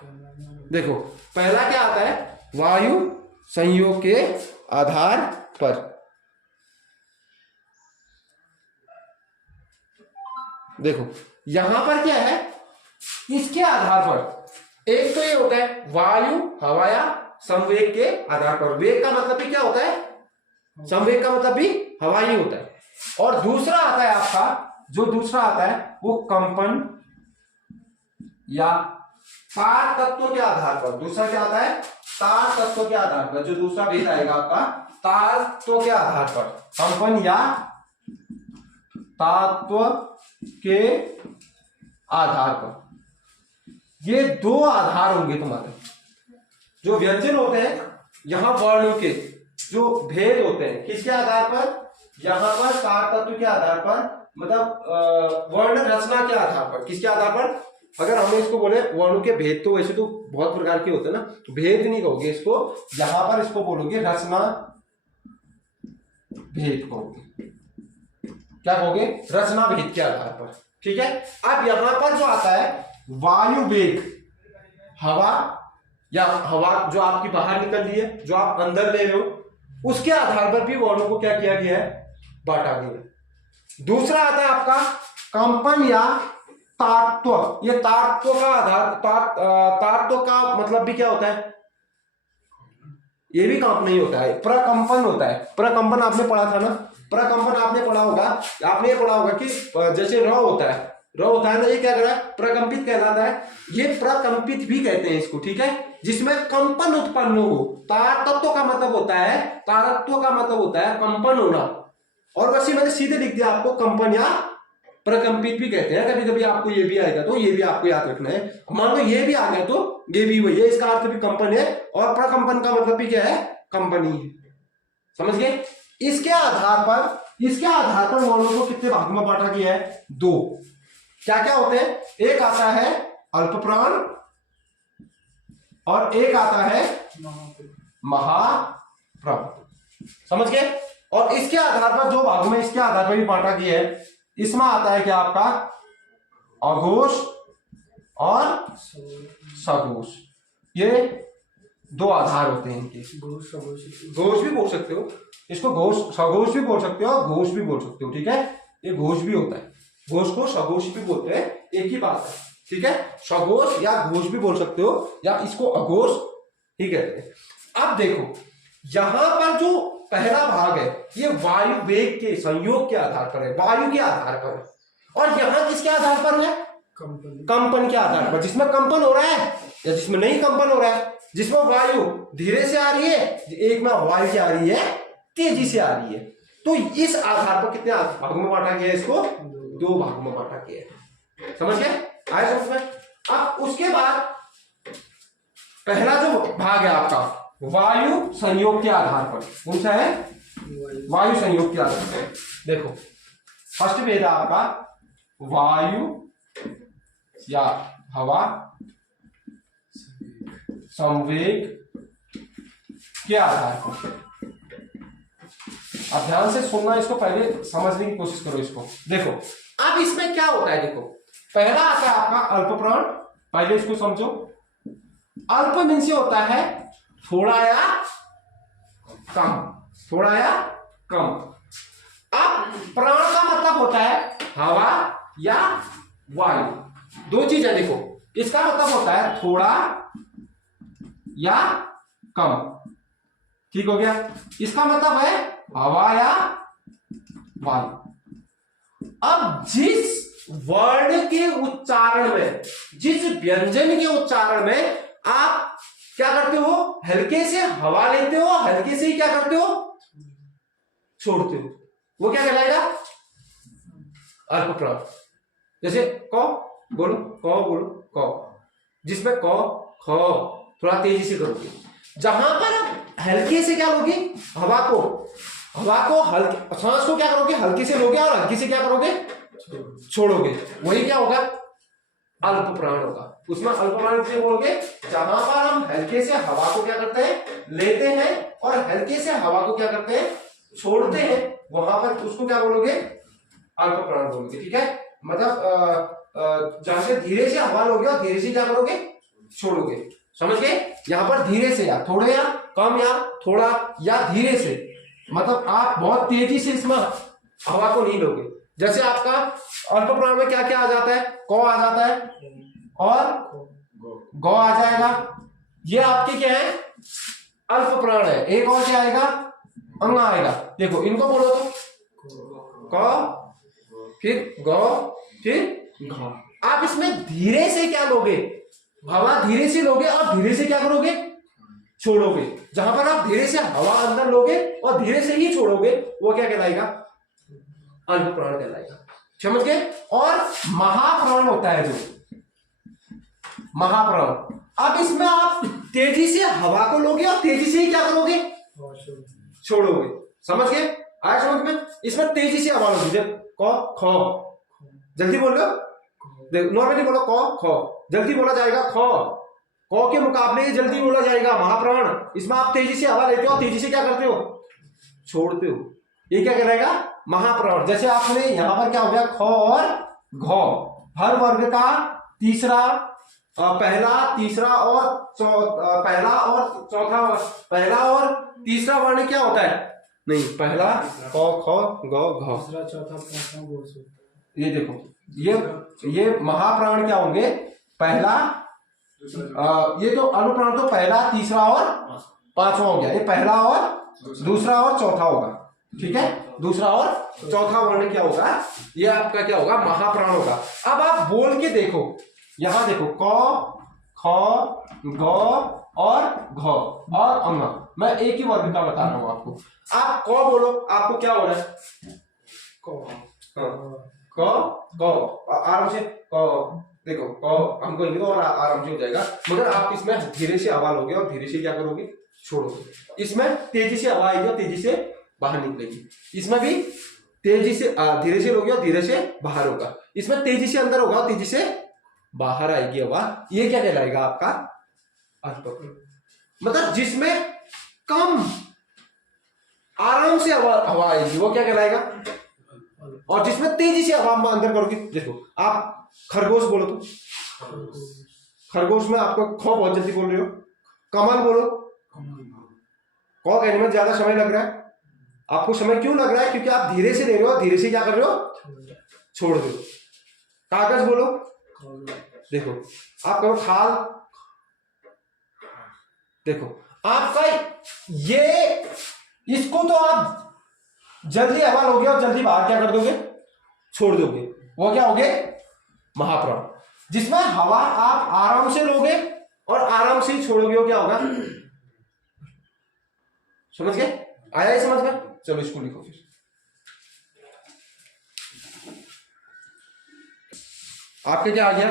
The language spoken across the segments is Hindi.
देखो पहला क्या आता है, वायु संयोग के आधार पर। देखो यहां पर क्या है, इसके आधार पर। एक तो ये होता है वायु हवा या संवेग के आधार पर। वेग का मतलब भी क्या होता है, संवेग का मतलब भी हवा ही होता है। और दूसरा आता है आपका, जो दूसरा आता है वो कंपन या तार तत्व के आधार पर। दूसरा क्या आता है, तार तत्व के आधार पर। जो दूसरा भेद आएगा आपका तार तत्व के आधार पर, कंपन या तत्व के आधार पर। ये दो आधार होंगे तुम्हारे। जो व्यंजन होते हैं यहां वर्णों के जो भेद होते हैं किसके आधार पर, यहां पर तार तत्व के आधार पर, मतलब वर्ण रचना के आधार पर। किसके आधार पर, अगर हम इसको बोले वर्णों के भेद, तो वैसे तो बहुत प्रकार के होते हैं ना, तो भेद नहीं कहोगे इसको, यहां पर इसको बोलोगे रचना भेद कहोगे। क्या कहोगे, रचना भेद के आधार पर। ठीक है। अब यहां पर जो आता है वायु वेग, हवा या हवा जो आपकी बाहर निकल रही है, जो आप अंदर ले रहे हो, उसके आधार पर भी वर्णों को क्या किया गया है, बांटा गया है। दूसरा आता है आपका कंपन या तारत्व। ये तारत्व का आधार, तारत्व का मतलब भी क्या होता है, ये भी कंप नहीं होता है, प्रकंपन होता है। प्रकंपन आपने पढ़ा था ना, प्रकंपन आपने पढ़ा होगा, आपने ये पढ़ा होगा कि जैसे र होता है, र होता है ना, ये क्या कर रहा है, प्रकंपित कहलाता है। ये प्रकंपित भी कहते हैं इसको। ठीक है, जिसमें कंपन उत्पन्न हो। तार तत्व का मतलब होता है, तारत्व का मतलब होता है कंपन होना। और वैसे मैंने सीधे लिख दिया आपको, कंपन या प्रकंपित भी कहते हैं। कभी कभी आपको ये भी आएगा तो ये भी आपको याद रखना है। मान लो ये भी आ गया तो ये भी वही है, इसका अर्थ भी कंपन है, और प्रकंपन का मतलब भी क्या है, कंपनी है। समझ गए। इसके आधार पर वर्णों को कितने भाग में बांटा गया है, दो। क्या क्या होते हैं, एक आता है अल्प प्राण और एक आता है महाप्राण। समझ गए। और इसके आधार पर जो भाग में इसके आधार पर भी बांटा गया है, इसमें आता है क्या आपका अघोष और सघोष। ये दो आधार होते हैं इनके। घोष भी बोल सकते हो इसको, घोष सघोष भी बोल सकते हो और घोष भी बोल सकते हो। ठीक है, ये घोष भी होता है, घोष को सघोष भी बोलते हैं, एक ही बात है। ठीक है, सघोष या घोष भी बोल सकते हो, या इसको अघोष ही कहते हैं। अब देखो यहां पर जो पहला भाग है ये वायु वेग के संयोग के आधार पर है, वायु के आधार पर है। और यहां किसके आधार पर है, कंपन के आधार पर। जिसमें कंपन हो रहा है या जिसमें नहीं कंपन हो रहा है, जिसमें वायु धीरे से आ रही है, एक में वायु क्या आ रही है, तेजी से आ रही है। तो इस आधार पर कितने भाग में बांटा गया है, इसको दो भाग में बांटा गया है। समझ गए, आए समझ में। अब उसके बाद पहला जो भाग है आपका वायु संयोग के आधार पर, कौन सा है, वायु संयोग के आधार पर। देखो फर्स्ट भेद आपका वायु या हवा संवेग के आधार पर। अब ध्यान से सुनना, इसको पहले समझने की कोशिश करो इसको। देखो अब इसमें क्या होता है, देखो पहला आता है आपका अल्प प्राण। पहले इसको समझो। अल्प मीन से होता है थोड़ा या कम, थोड़ा या कम। अब प्राण का मतलब होता है हवा या वायु, दो चीजें। देखो इसका मतलब होता है थोड़ा या कम, ठीक हो गया। इसका मतलब है हवा या वायु। अब जिस वर्ण के उच्चारण में, जिस व्यंजन के उच्चारण में आप क्या करते हो, हल्के से हवा लेते हो, हल्के से ही क्या करते हो, छोड़ते हो, वो क्या कहलाएगा, अल्प प्राण। जैसे क बोलो, क बोलो, क, जिसमें क ख थोड़ा तेजी से करोगे। जहां पर आप हल्के से क्या लोगे, हवा को हल्के, सांस को क्या करोगे, हल्के से लोगे और हल्के से क्या करोगे, छोड़ोगे, वही क्या होगा, अल्प प्राण होगा। उसमें अल्प प्राण से बोलोगे जहां पर हम हल्के से हवा को क्या करते हैं, लेते हैं, और हल्के से हवा को क्या करते हैं, छोड़ते हैं, वहां पर उसको क्या बोलोगे, अल्प प्राण बोलोगे। ठीक है, मतलब जहां से धीरे से हवा लोगे और धीरे से क्या करोगे, छोड़ोगे। समझ गए? यहाँ पर धीरे से या थोड़े या कम या थोड़ा या धीरे से, मतलब आप बहुत तेजी से इसमें हवा को नहीं लोगे। जैसे आपका अल्प प्राण में क्या क्या आ जाता है, क आ जाता है और ग आ जाएगा, ये आपके क्या है, अल्प प्राण है। एक और क्या आएगा, अंग आएगा। देखो इनको बोलो तो क, फिर ग, फिर घ। आप इसमें धीरे से क्या लोगे, हवा धीरे से लोगे और धीरे से क्या करोगे, छोड़ोगे। जहां पर आप धीरे से हवा अंदर लोगे और धीरे से ही छोड़ोगे, वो क्या कहलाएगा, अल्प प्राण कहलाएगा। समझ गए? और महाप्राण होता है जो महाप्राण, अब इसमें आप तेजी से हवा को लोगे और तेजी से ही क्या करोगे, छोड़ोगे। समझ गए? आया समझ में? इसमें तेजी से हवा लोगे। जब क ख, जल्दी बोल लो, नॉर्मली बोलो क ख, जल्दी बोला जाएगा। ख क के मुकाबले ये जल्दी बोला जाएगा महाप्राण। इसमें आप तेजी से हवा लेते हो, तेजी से क्या करते हो, छोड़ते हो। ये क्या कहलाएगा, महाप्राण। जैसे आपने यहां पर क्या हो गया, ख और घ, हर वर्ग का तीसरा, पहला, तीसरा और पहला और चौथा, पहला और तीसरा वर्ण क्या होता है, नहीं, पहला क ख ग घ, चौथा। ये देखो, ये महाप्राण क्या होंगे, पहला, ये तो अनुप्राण तो पहला, तीसरा और पांचवा हो गया। ये पहला और दूसरा और चौथा होगा। ठीक है, दूसरा और चौथा वर्ण क्या होगा, ये आपका क्या होगा, महाप्राण होगा। अब आप बोल के देखो, यहां देखो क ख ग और घ और अंग, मैं एक ही वर्ग का बता रहा हूं आपको। आप क बोलो, आपको क्या हो रहा है, क आराम से क, देखो क हमको लिखो और आराम से हो जाएगा। मगर आप इसमें धीरे से हवा लोगे और धीरे से क्या करोगे, छोड़ोगे। इसमें तेजी से हवा आएगी और तेजी से बाहर निकलेगी। इसमें भी तेजी से धीरे से लोगे और धीरे से बाहर होगा। इसमें तेजी से अंदर होगा और तेजी से बाहर आएगी हवा। ये क्या कहलाएगा आपका, अल्प। मतलब जिसमें कम आराम से हवा आएगी वो क्या कहलाएगा, और जिसमें तेजी से हवा अंदर करोगे। देखो आप खरगोश बोलो तो, खरगोश में आपको ख बहुत जल्दी बोल रहे हो। कमल बोलो, क कहने में ज्यादा समय लग रहा है। आपको समय क्यों लग रहा है, क्योंकि आप धीरे से ले रहे हो, धीरे से क्या कर रहे हो, छोड़ दो। कागज बोलो, देखो आप कहो खाल, देखो आपका ये, इसको तो आप जल्दी हवा लोगे और जल्दी बाहर क्या कर दोगे, छोड़ दोगे। वो क्या होगे, महाप्राण। जिसमें हवा आप आराम से लोगे और आराम से ही छोड़ोगे, वो क्या होगा, समझ गए? आया ही समझ में? चलो इसको लिखो फिर। आपके क्या आ गया,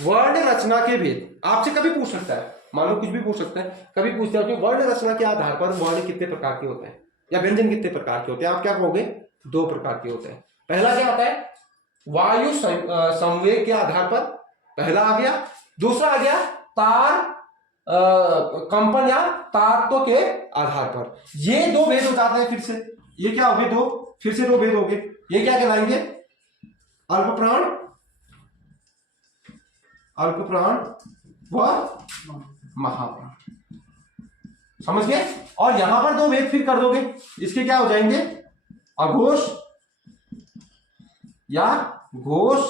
वर्ण रचना के भेद। आपसे कभी पूछ सकता है, मान लो कुछ भी पूछ सकता है, कभी पूछता है कि वर्ण रचना के आधार पर वर्ण कितने प्रकार के होते हैं या व्यंजन कितने प्रकार के होते हैं। आप क्या कहोगे, 2 प्रकार के होते हैं। पहला क्या होता है, वायु संवेग के आधार पर, पहला आ गया। दूसरा आ गया तार कंपन या तारत्व के आधार पर। ये 2 भेद हो जाते हैं। फिर से ये क्या हो गए, 2, फिर से 2 भेद हो गए। ये क्या कहलाएंगे, अल्प प्राण, अल्प प्राण व महाप्राण। समझ गए? और यहां पर 2 भेद फिर कर दोगे, इसके क्या हो जाएंगे, अघोष या घोष,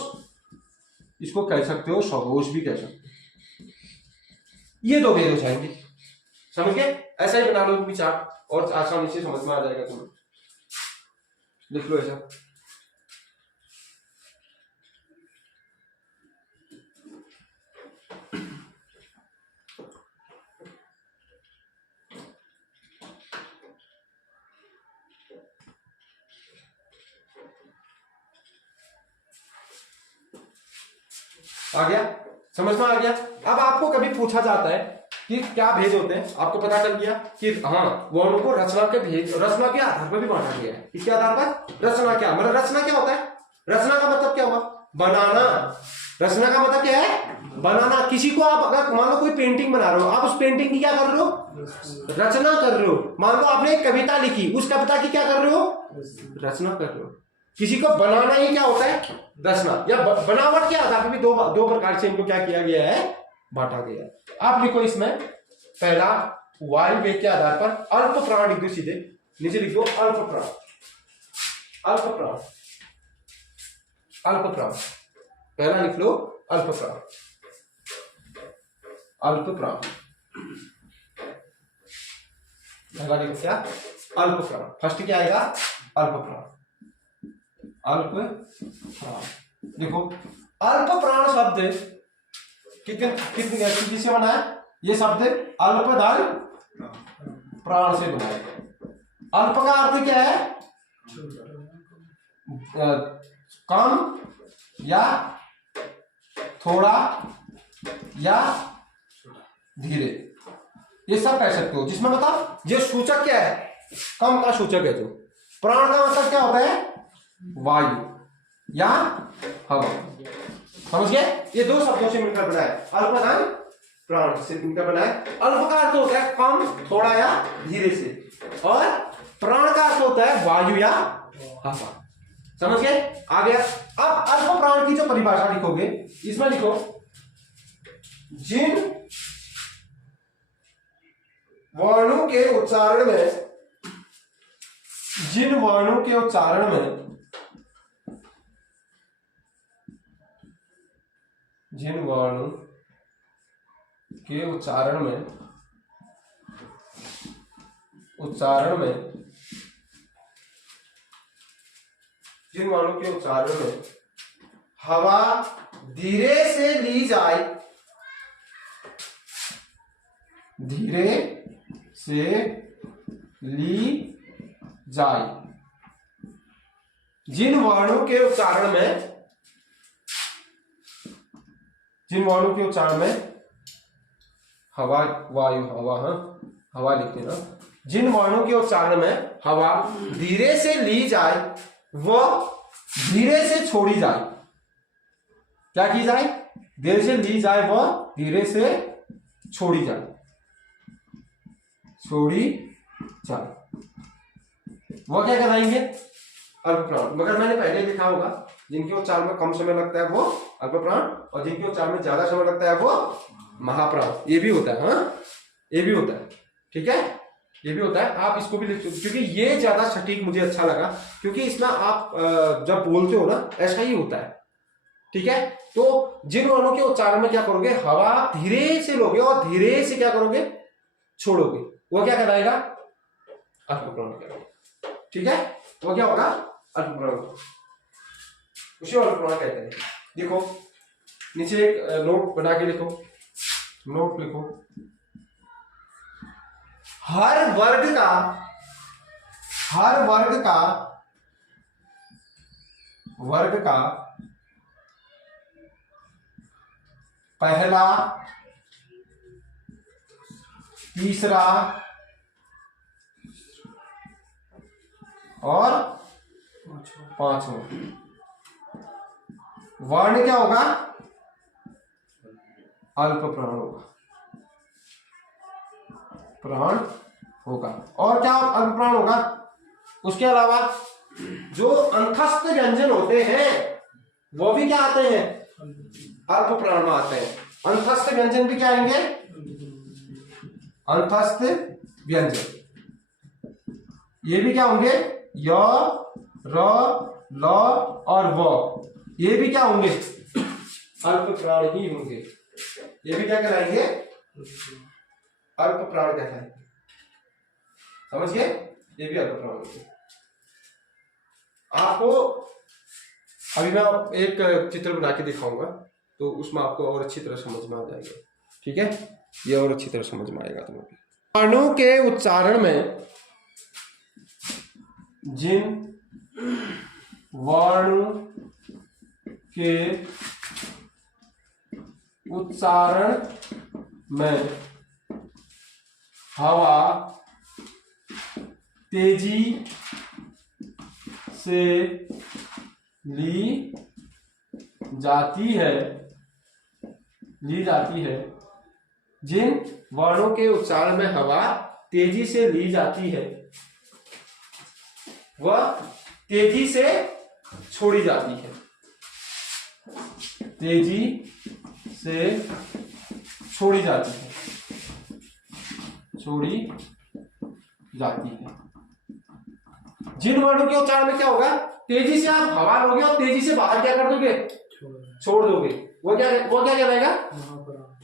इसको कह सकते हो, सघोष भी कह सकते हो। ये 2 भेद हो जाएंगे। समझ गए? ऐसा ही बना लो विचार और आसानी से समझ में आ जाएगा। तुम्हें लिख लो ऐसा। आ गया, समझ में आ गया? अब आपको कभी पूछा जाता है कि क्या भेद होते हैं, आपको पता चल गया कि हाँ, वर्णों को रचना के भेद, रचना के आधार पर भी बांटा गया है। इसके आधार पर रचना क्या, मतलब रचना क्या होता है, रचना का मतलब क्या हुआ, बनाना। रचना का मतलब क्या है, बनाना। किसी को आप अगर मान लो कोई पेंटिंग बना रहे हो, आप उस पेंटिंग की क्या कर रहे हो, रचना कर रहे हो। मान लो आपने एक कविता लिखी, उस कविता की क्या कर रहे हो, रचना कर रहे हो। किसी को बनाना ही क्या होता है, रचना। या बनावट के आधार पर भी दो प्रकार से इनको क्या किया गया है, बांटा गया है। आप लिखो इसमें पहला वायु वेग के आधार पर अल्प प्राण लिख दो, सीधे नीचे लिख दो अल्प प्राण, अल्प प्राण, अल्प प्राण, पहला लिख लो अल्प प्राण, अल्प प्राण, पहला लिखो क्या अल्प प्राण, फर्स्ट क्या आएगा अल्प प्राण, अल्प प्राण। देखो अल्प प्राण शब्द कितने किससे बना है, ये शब्द अल्पदल प्राण से बना है। अल्प का अर्थ क्या है, कम या थोड़ा या धीरे, ये सब कह सकते हो। जिसमें मतलब ये सूचक क्या है, कम का सूचक है। जो प्राण का मतलब क्या होता है, वायु या हवा, समझ गए। ये दो शब्दों से मिलकर बना है, अल्पदल प्राण से मिलकर बना है। अल्प का अर्थ होता है कम, थोड़ा या धीरे से, और प्राण का अर्थ होता है वायु या हवा, समझ गए। आ गया। अब अल्प प्राण की जो परिभाषा लिखोगे, इसमें लिखो जिन वर्णों के उच्चारण में, जिन वर्णों के उच्चारण में, जिन वर्णों के उच्चारण में, उच्चारण में, जिन वर्णों के उच्चारण में हवा धीरे से ली जाए, धीरे से ली जाए, जिन वर्णों के उच्चारण में, जिन वर्णों के उच्चारण में हवा, वायु, हवा, हाँ हवा लिखते ना, जिन वर्णों के उच्चारण में हवा धीरे से ली जाए वह धीरे से छोड़ी जाए। क्या की जाए, धीरे से ली जाए वह धीरे से छोड़ी जाए, छोड़ी जाए, वो क्या कहलाएंगे अल्प प्राण। मगर मैंने पहले लिखा होगा जिनके उच्चारण में कम समय लगता है वो अल्प प्राण, और जिनके उच्चारण में ज्यादा समय लगता है वो महाप्राण। ये भी होता है, हाँ ये भी होता है, ठीक है, ये भी होता है। आप इसको भी लिख सकते, क्योंकि ये ज्यादा सटीक मुझे अच्छा लगा, क्योंकि इसमें आप जब बोलते हो ना ऐसा ही होता है, ठीक है। तो जिन वर्णों के उच्चारण में क्या करोगे, हवा धीरे से लोगे और धीरे से क्या करोगे, छोड़ोगे, वो क्या कहलाएगा अल्प प्राण कहलाएगा, ठीक है। वो क्या होगा अल्प प्राण, उसे अल्प प्राण कहते हैं। देखो नीचे एक नोट बना के लिखो, नोट लिखो, हर वर्ग का, हर वर्ग का, वर्ग का पहला, तीसरा और पांचवा वर्ण क्या होगा, अल्प प्राण होगा, प्राण होगा। और क्या अल्प प्राण होगा, उसके अलावा जो अंतस्थ व्यंजन होते हैं वो भी क्या आते हैं, अल्प प्राण में आते हैं। अंतस्थ व्यंजन भी क्या आएंगे, अंतस्थ व्यंजन, ये भी क्या होंगे, य, र, ल और व, ये भी क्या होंगे अल्प प्राण ही होंगे। ये भी क्या कहलाएंगे, अल्प प्राण कहलाएंगे, समझ गए। ये भी अल्प प्राण होंगे। आपको अभी मैं एक चित्र बना के दिखाऊंगा, तो उसमें आपको और अच्छी तरह समझ में आ जाएगा, ठीक है, ये और अच्छी तरह समझ में आएगा तुम्हें। वर्णों के उच्चारण में, जिन वर्णों के उच्चारण में हवा तेजी से ली जाती है, ली जाती है, जिन वर्णों के उच्चारण में हवा तेजी से ली जाती है वह तेजी से छोड़ी जाती है, तेजी से छोड़ी जाती है, छोड़ी जाती है। जिन वर्णों के उच्चारण में क्या होगा, तेजी से आप हवा लोगे और तेजी से बाहर क्या कर दोगे, छोड़ दोगे, वो क्या कहलाएगा,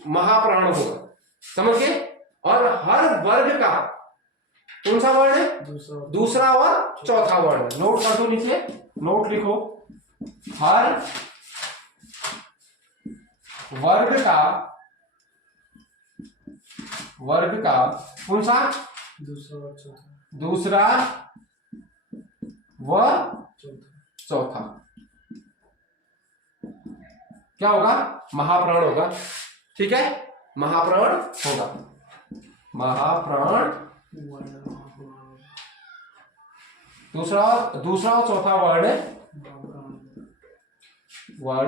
महाप्राण होगा। समझ गए। और हर वर्ग का कौन सा वर्ण है, दूसरा और चौथा वर्ण। नोट कर दो नीचे, नोट लिखो, हर वर्ग का कौन सा, दूसरा व चौथा क्या होगा, महाप्राण होगा। ठीक है, महाप्राण होगा, महाप्राण। दूसरा और चौथा वर्ण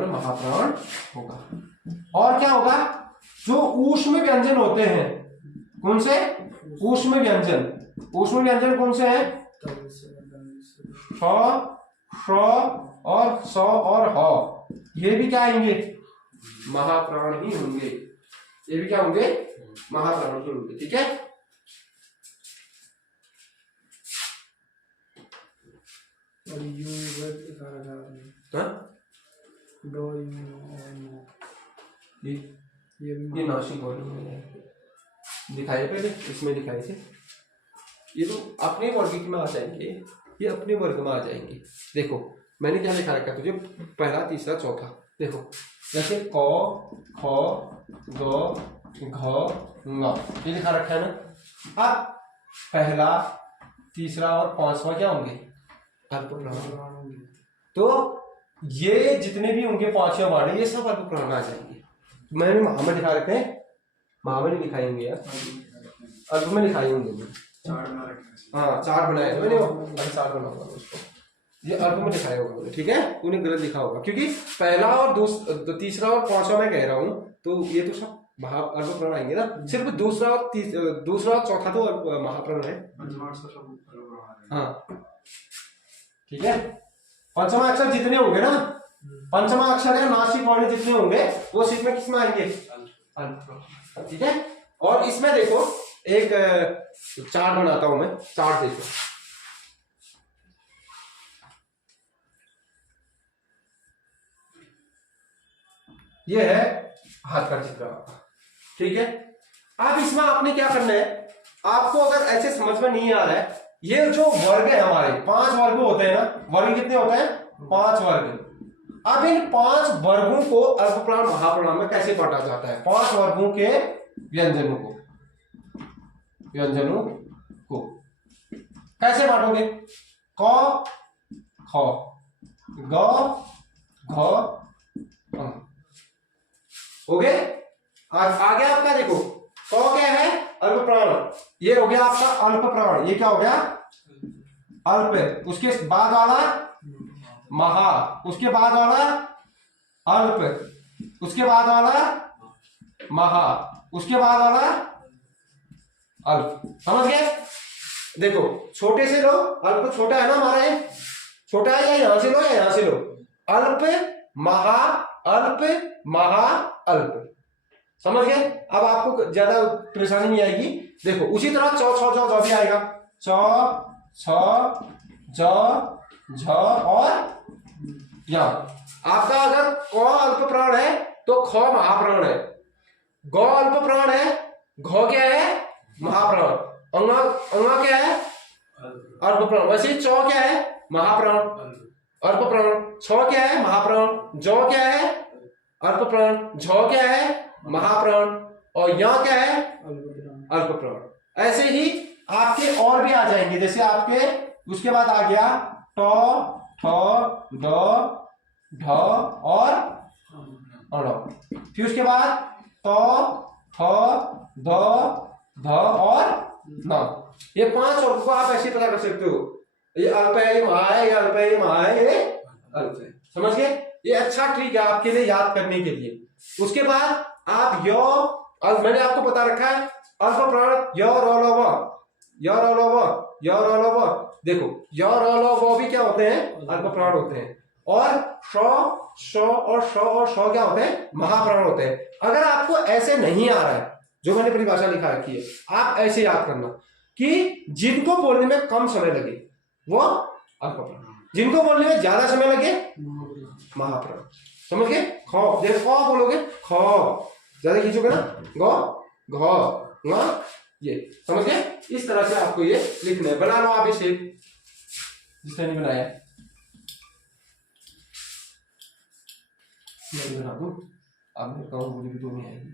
महाप्राण होगा। और क्या होगा, जो ऊष्म व्यंजन होते हैं, कौन से, ऊष्म व्यंजन कौन से हैं, फ, श और स और ह, ये भी क्या आएंगे, महाप्राण ही होंगे। ये भी क्या होंगे, महाप्राण ही होंगे। ठीक है, ये नासिक दिखाए पहले, इसमें दिखाए थे। ये तो अपने वर्ग में आ जाएंगे, ये अपने वर्ग में आ जाएंगे। देखो मैंने क्या लिखा रखा तुझे, पहला तीसरा चौथा। देखो जैसे क, ख, ग, घ, ङ, ये लिखा रखा है ना। अब पहला तीसरा और पांचवा क्या होंगे, अल्पप्राण। तो ये जितने भी होंगे पांचवा वर्ण, ये सब अल्पप्राण आ जाएंगे। मैंने महा में दिखा रखे हैं, महा में नहीं दिखाई होंगे यार, अल्प में दिखाई होंगे। हाँ चार बनाए मैंने, अभी चार बनाऊंगा उसको, ये अल्प में दिखाया होगा। ठीक है, उन्हें गलत लिखा होगा, क्योंकि पहला और तीसरा और पांचवा मैं कह रहा हूँ, तो ये तो सब अल्पप्राण आएंगे ना। सिर्फ दूसरा और चौथा तो महाप्राण है। हाँ ठीक है, पंचमा अक्षर जितने होंगे ना, पंचमा अक्षर है नासिक वर्ण जितने होंगे, वो सिर्फ में किसमें आएंगे, अल्पप्राण। ठीक है, और इसमें देखो एक चार्ट बनाता हूं मैं, चार्ट देखो। ये है हाथ का चित्र आपका। ठीक है, अब इसमें आपने क्या करना है, आपको अगर ऐसे समझ में नहीं आ रहा है, ये जो वर्ग है हमारे, 5 वर्ग होते हैं ना, वर्ग कितने होते हैं, 5 वर्ग। अब इन 5 वर्गों को अल्पप्राण महाप्राण में कैसे बांटा जाता है, 5 वर्गों के व्यंजनों को कैसे बांटोगे, क, ख, ग, घ, ङ। हो गए। आगे आपका देखो, क क्या है, अल्पप्राण, ये हो गया आपका अल्पप्राण। ये क्या हो गया, अल्प, उसके बाद वाला महा, उसके बाद वाला अल्प, उसके बाद वाला महा, उसके बाद वाला अल्प। समझ गए। देखो छोटे से लो, अल्प छोटा है ना हमारा, ये छोटा है, या यहां से लो या यहां से लो, अल्प महा, अल्प महा, अल्प। समझ गए। अब आपको ज्यादा परेशानी नहीं आएगी। देखो उसी तरह चौ, छ, ज भी आएगा, चौ, छ, ज, झ और या। आपका अगर क अल्पप्राण है तो ख महाप्राण है, ग अल्पप्राण है, घ क्या है, महाप्राण, अंगा क्या है, अल्पप्राण। वैसे चौ क्या है, महाप्राण, अल्पप्राण, छ क्या है, महाप्राण, ज क्या है, अल्पप्राण, झ क्या है, महाप्राण, और यहाँ क्या है, अल्पप्राण। ऐसे ही आपके और भी आ जाएंगे, जैसे आपके उसके बाद आ गया ट, ठ, ड, ढ और अण। फिर उसके बाद त, थ, द, ध और न। ये 5 वर्ग को आप ऐसे पता कर सकते हो, ये अल्प है, ये महा है, ये अल्प है, ये महा है, ये अल्प है। समझ गए। ये अच्छा ट्रिक है आपके लिए याद करने के लिए। उसके बाद आप यो, और मैंने आपको बता रखा है अल्पप्राण य, र, ल, व, य, र, ल, व, य, र, ल, व। देखो य, र, ल, व भी क्या होते हैं, अल्पप्राण होते हैं। और श क्या होते हैं? महाप्राण होते हैं। अगर आपको ऐसे नहीं आ रहा है, जो मैंने परिभाषा लिखा रखी है, आप ऐसे याद करना कि जिनको बोलने में कम समय लगे वो अल्पप्राण, जिनको बोलने में ज्यादा समय लगे महाप्राण। समझ गए? ख, जैसे ख बोलोगे, ख ज्यादा खींचोगे ना, ग, घ, ङ, ये। समझ गए? इस तरह से आपको ये लिखना है। बना लो आप इसे, जिसने नहीं बनाया मैं भी बना दूं। अब मैं कहूँ बोली भी तो नहीं आएगी।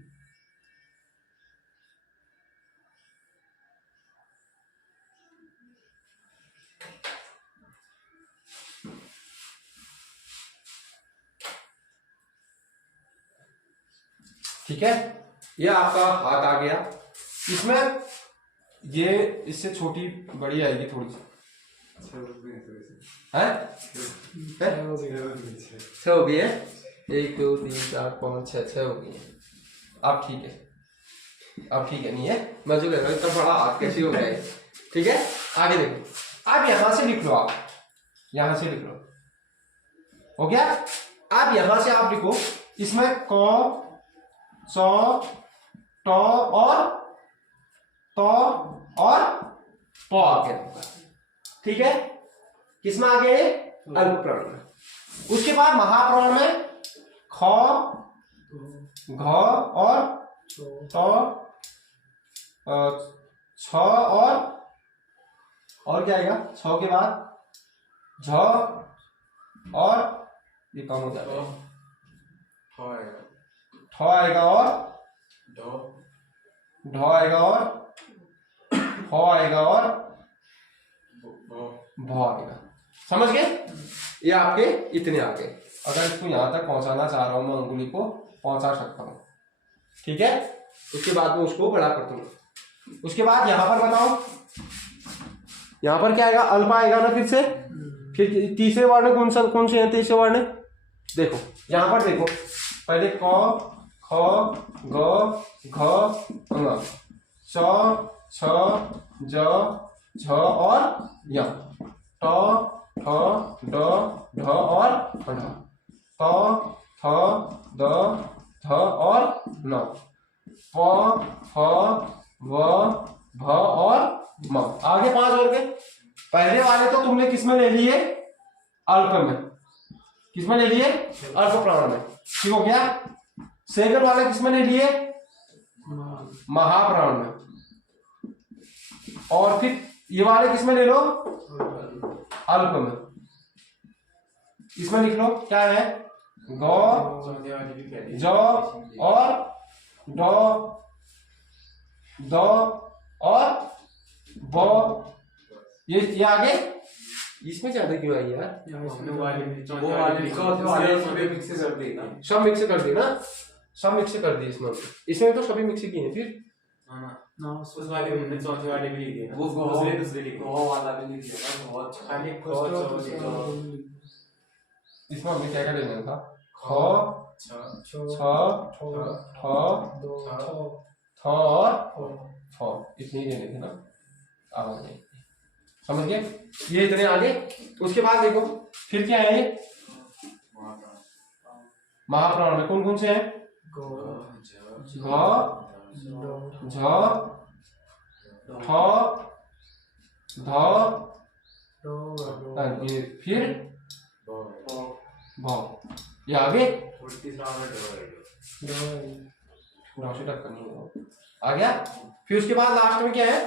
ठीक है, ये आपका हाथ आ गया। इसमें ये इससे छोटी बड़ी आएगी थोड़ी सी, है? 6 हो गई है, 1 2 3 4 5 6 6 हो गई है। अब ठीक है, अब ठीक है, नहीं है मजे लगा, इतना बड़ा हाथ कैसे हो गया? ठीक है, आगे देखो। अब यहां से लिख लो, आप यहां से लिख लो, हो गया। अब यहां से आप लिखो, इसमें क, च, ट और त और प आ गया। ठीक है, किसमें आ गया? अल्पप्राण में। उसके बाद महाप्राण में ख, घ और त, छ और क्या आएगा? छ के बाद झ और ये कम हो जाएगा, ठ आएगा और ढ आएगा और फ आएगा और भ आएगा। समझ गए? ये आपके इतने आ गए। अगर इसको यहां तक पहुंचाना चाह रहा हूं मैं, अंगुली को पहुंचा सकता हूं। ठीक है, उसके बाद मैं उसको बड़ा कर दूंगा। उसके बाद यहां पर बताओ, यहां पर क्या आएगा? अल्प आएगा ना फिर से। फिर तीसरे वर्ण कौन से हैं? तीसरे वर्ण देखो, यहां पर देखो, पहले क, ख, ग, घ, ङ, च, छ, ज, झ और य, ट, ठ, ड, ढ और ढ, त, थ, द, ध और न, प, फ, व, भ और म। आगे 5 और गए। पहले वाले तो तुमने किसमें ले लिए? अल्प में। किसमें ले लिए? अल्प प्राण में। ठीक हो गया। सेकंड वाले किसमें ले लिए? महाप्राण में। और फिर ये वाले किसमें ले लो? अल्प में। इसमें लिख लो क्या है? ग, ज और ड, द और ब। ये आगे इसमें ज्यादा क्यों आई यार? सब मिक्स कर दी ना, सब मिक्स कर दी इसमें। इसमें तो सभी मिक्स किए हैं। फिर उस वाले में चौथे वाले भी लिखे ना, वो दूसरे लिखे, वो वाला भी लिखे ना, बहुत खाली इसमें हमने क्या क्या लेना था? ख, छ, ठ, थ और फ, इतने ही लेने थे ना। आगे समझ गए? ये इतने आगे। उसके बाद देखो फिर क्या है? महाप्राण में कौन कौन से हैं? घ, झ, ठ, ध, ये फिर भ। ये आगे आ गया। फिर उसके बाद लास्ट में क्या है?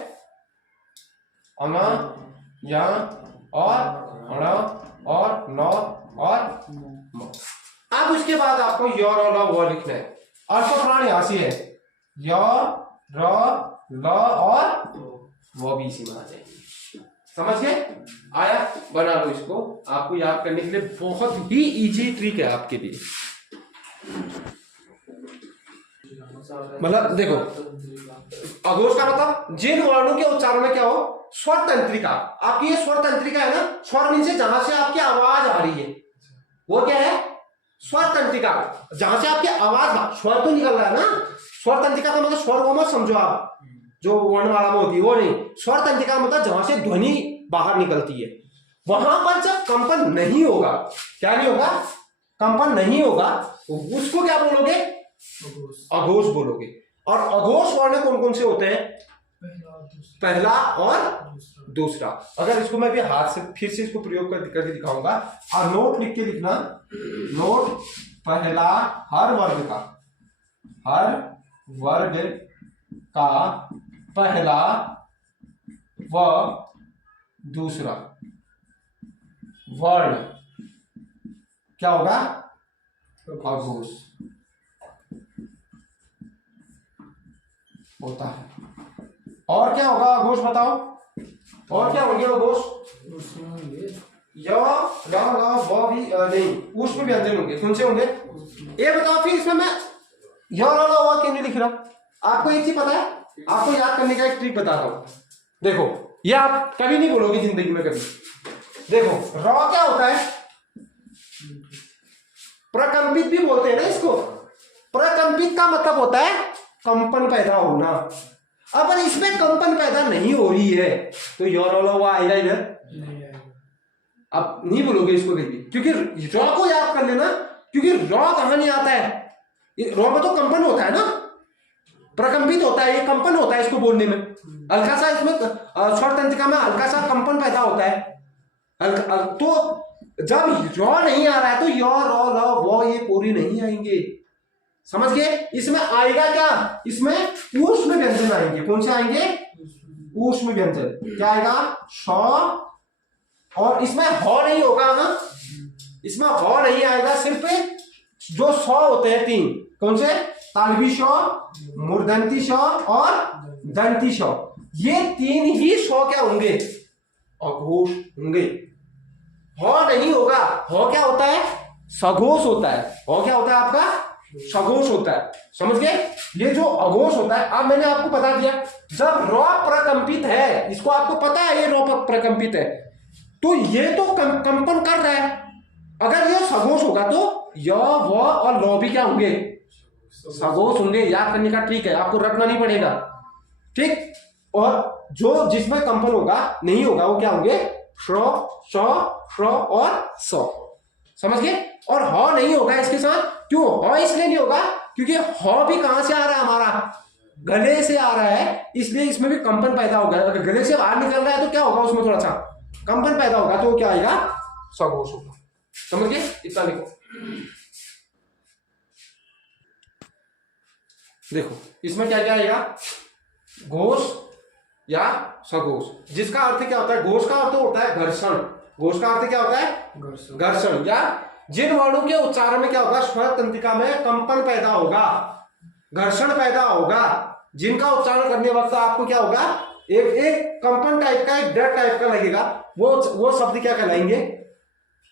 अन, य और अण और न और म। अब उसके बाद आपको य र ल व लिखना है। अल्पप्राण यहां से है, य र ल और वो भी इसी में आ जाएंगे। समझ गए? आया? बना लो इसको, आपको याद करने के लिए बहुत ही इजी ट्रिक है आपके लिए। मतलब देखो, अघोष का मतलब जिन वर्णों के उच्चारण में क्या हो? स्वर तंत्रिका। आपकी ये स्वर तंत्रिका है ना, स्वर मीन से जहां से आपकी आवाज आ रही है वो क्या है? स्वर तंत्रिका। जहां से आपकी आवाज, स्वर तो निकल रहा है ना। स्वर तंत्रिका का मतलब स्वर को मत समझो आप, जो वर्णमाला में होती है वो नहीं। स्वर तंत्रिका का मतलब जहां से ध्वनि बाहर निकलती है वहां पर जब कंपन नहीं होगा, क्या नहीं होगा, कंपन नहीं होगा, उसको क्या बोलोगे, अघोष बोलोगे। और अघोष वर्ण कौन कौन से होते हैं, पहला और दूसरा। अगर इसको मैं भी हाथ से फिर से इसको प्रयोग करके दिखाऊंगा, और नोट लिख के लिखना, नोट पहला हर वर्ग का, हर वर्ग का पहला व दूसरा वर्ण क्या होगा, अघोष होता है। और क्या होगा अघोष, बताओ, और क्या होंगे अघोष, य ल ल व भी नहीं, ऊष्म व्यंजन होंगे। कौन से होंगे, ये बताओ। फिर इसमें मैं य ल ल व क्यों नहीं लिख रहा, आपको एक चीज पता है, आपको याद करने का एक ट्रिक बताता हूं। देखो, ये आप कभी नहीं बोलोगे जिंदगी में कभी। देखो, र क्या होता है, प्रकंपित भी बोलते हैं ना इसको। प्रकंपित का मतलब होता है कंपन पैदा होना। अब इसमें कंपन पैदा नहीं हो रही है तो यो आएगा इधर, अब नहीं बोलोगे इसको कभी, क्योंकि रॉ को याद कर लेना, क्योंकि रॉ कहां नहीं आता है, रॉ में तो कंपन होता है ना, प्रकंपित होता है, ये कंपन होता है इसको बोलने में। हल्का सा इसमें स्वर तंत्रिका में हल्का सा कंपन पैदा होता है। तो जब रॉ नहीं आ रहा है तो यो रॉ ल वो ये पूरी नहीं आएंगे, समझ गए। इसमें आएगा क्या, इसमें ऊष्म व्यंजन आएंगे। कौन से आएंगे, ऊष्म व्यंजन। क्या आएगा, श, और इसमें ह नहीं होगा ना, इसमें ह नहीं आएगा, सिर्फ जो स होते हैं तीन, कौन से, तालवी श, मूर्धन्ती श और दंती श, ये तीन ही श क्या होंगे, अघोष होंगे। ह नहीं होगा, ह क्या होता है, सघोष होता है। ह क्या होता है आपका, सघोष होता है, समझ गए। ये जो अघोष होता है, अब मैंने आपको बता दिया, जब रॉ प्रकंपित है, इसको आपको पता है ये रॉ प्रकंपित है, तो ये तो कंपन कर रहा है। अगर ये सघोष होगा तो य व और लौ भी क्या होंगे, सघोष होंगे। याद करने का ट्रिक है, आपको रटना नहीं पड़ेगा, ठीक। और जो जिसमें कंपन होगा नहीं होगा वो क्या होंगे, श्र, श, श्र और स, समझ गए। और ह नहीं होगा इसके साथ, क्यों, ह इसलिए नहीं होगा क्योंकि ह भी कहां से आ रहा है, हमारा गले से आ रहा है, इसलिए इसमें भी कंपन पैदा होगा। अगर गले से बाहर निकल रहा है तो क्या होगा, उसमें थोड़ा सा कंपन पैदा होगा, तो क्या आएगा, सघोष होगा, समझ गए। इतना लिखो, देखो इसमें क्या क्या आएगा, घोष या सघोष, जिसका अर्थ क्या होता है, घोष का अर्थ होता है घर्षण। घोष का अर्थ क्या होता है, घर्षण। या जिन वर्णों के उच्चारण में क्या होगा, स्वर तंत्रिका में कंपन पैदा होगा, घर्षण पैदा होगा, जिनका उच्चारण करने वक्त आपको क्या होगा, एक एक कंपन टाइप का, एक ड्रग टाइप का लगेगा, वो शब्द क्या कहलाएंगे,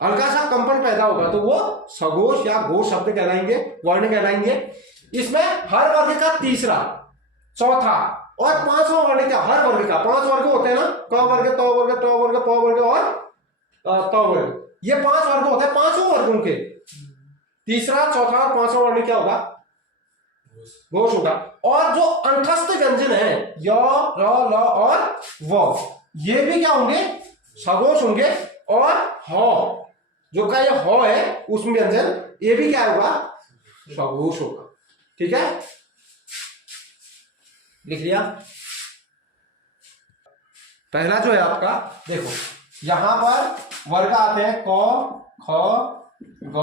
हल्का सा कंपन पैदा होगा, तो वो सघोष या घोष शब्द कहलाएंगे, वर्ण कहलाएंगे। इसमें हर वर्ग का तीसरा, चौथा और पांचवा वर्ण क्या, हर वर्ग का, पांच वर्ग होते हैं ना, क वर्ग, त वर्ग, ट वर्ग, प वर्ग और त वर्ग, ये पांच वर्ग होते हैं। पांचों वर्गों के तीसरा, चौथा और पांचवा वर्ण क्या होगा, घोष होगा। और जो अंतस्थ व्यंजन है य, र, ल और व, ये भी क्या होंगे, सघोष होंगे। और ह, जो का ये ह है उसमें व्यंजन, ये भी क्या होगा, सघोष होगा, ठीक है। लिख लिया। पहला जो है आपका, देखो यहां पर वर्ग आते हैं क, ख, ग,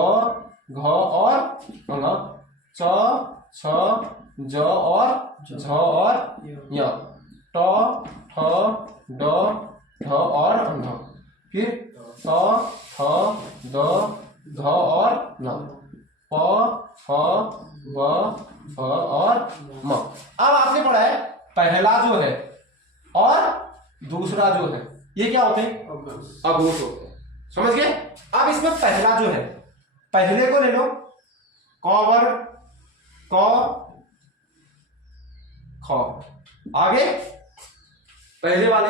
घ और ङ, च, छ, ज और झ और य, ट, ठ, ड, ढ और ढ, फिर त, थ, द, ध और न, प, फ, ब, फ और म। अब आपने पढ़ा है पहला जो है और दूसरा जो है, ये क्या होते हैं, अघोष होते हैं, समझ गए। अब इसमें पहला जो है, पहले को ले लो, क वर्ग, क, ख, आगे पहले वाले,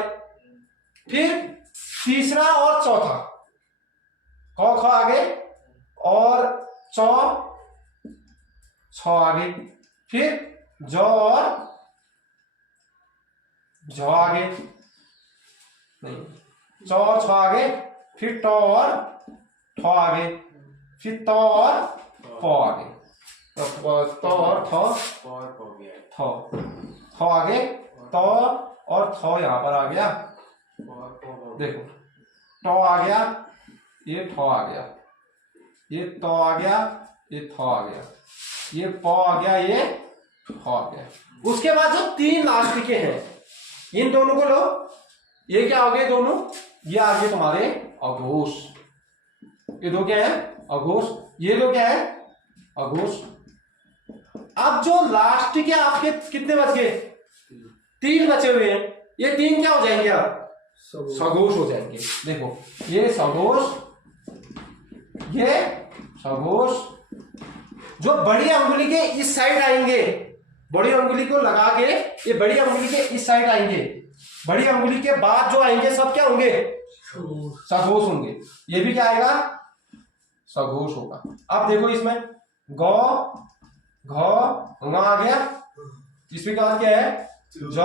फिर तीसरा और चौथा, क, ख आगे और च, छ आगे, फिर ज और झ आगे, नहीं, च और छ आगे, फिर ट और ठ आगे, फिर त और प आगे, त और थ, और हो गया थ आगे, त और थ यहाँ पर आ गया, और देखो ट आ गया, ये ठ आ गया, ये त आ गया, ये थ आ गया, ये प आ गया, ये ठ आ गया। उसके बाद जो तीन लास्ट के हैं इन दोनों को लो, ये क्या हो गए दोनों, ये आ गए तुम्हारे अघोष, ये दो क्या है अघोष, ये दो क्या है अघोष। अब जो लास्ट के आपके कितने बच गए, तीन बचे हुए हैं, ये तीन क्या हो जाएंगे अब सघोष हो जाएंगे। देखो ये सघोष, ये सघोष, जो बड़ी अंगुली के इस साइड आएंगे, बड़ी अंगुली को लगा के ये बड़ी अंगुली के इस साइड आएंगे, बड़ी अंगुली के बाद जो आएंगे सब क्या होंगे सघोष होंगे, ये भी क्या आएगा सघोष होगा। अब देखो इसमें ग घ ङ आ गया, इसमें के बाद क्या है ज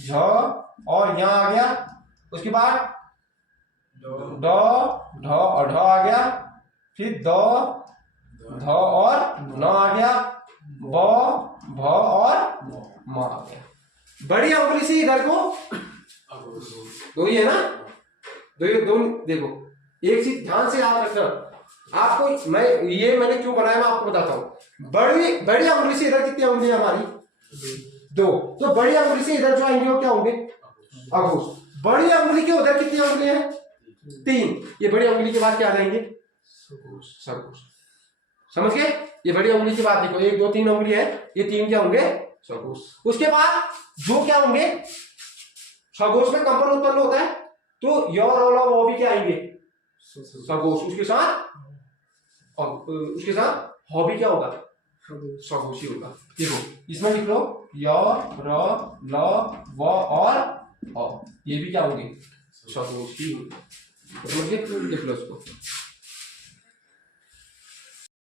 झ और यहाँ आ गया, उसके बाद ड ढ और ढ आ गया, फिर द ध और न आ गया, ब भ और म आ गया। बड़ी अंगुली से इधर को दो ही है ना, दो देखो एक चीज ध्यान से याद रखना, आपको मैंने क्यों बनाया मैं आपको बताता हूँ। बड़ी अंगुली से इधर कितनी अंगुली हमारी दो, तो बड़ी अंगुली से इधर जो आएंगे वो क्या होंगे अघोष। बड़ी अंगुली के उधर कितनी अंगुली है तीन, ये बड़ी अंगुली के बाद क्या आ जाएंगे सघोष। समझ गए, ये बड़ी अंगुली की बात देखो, एक दो तीन अंगुली है, ये तीन क्या होंगे सघोष। उसके बाद जो क्या होंगे सघोष में कंपन उत्पन्न होता है, तो य र ल वो भी क्या आएंगे सघोष, उसके साथ ह भी क्या होगा सघोष ही होगा। देखो इसमें लिख लो य र ल व और अ, ये भी क्या होंगे सघोष ही होंगे। समझ गए, लिख लो इसको।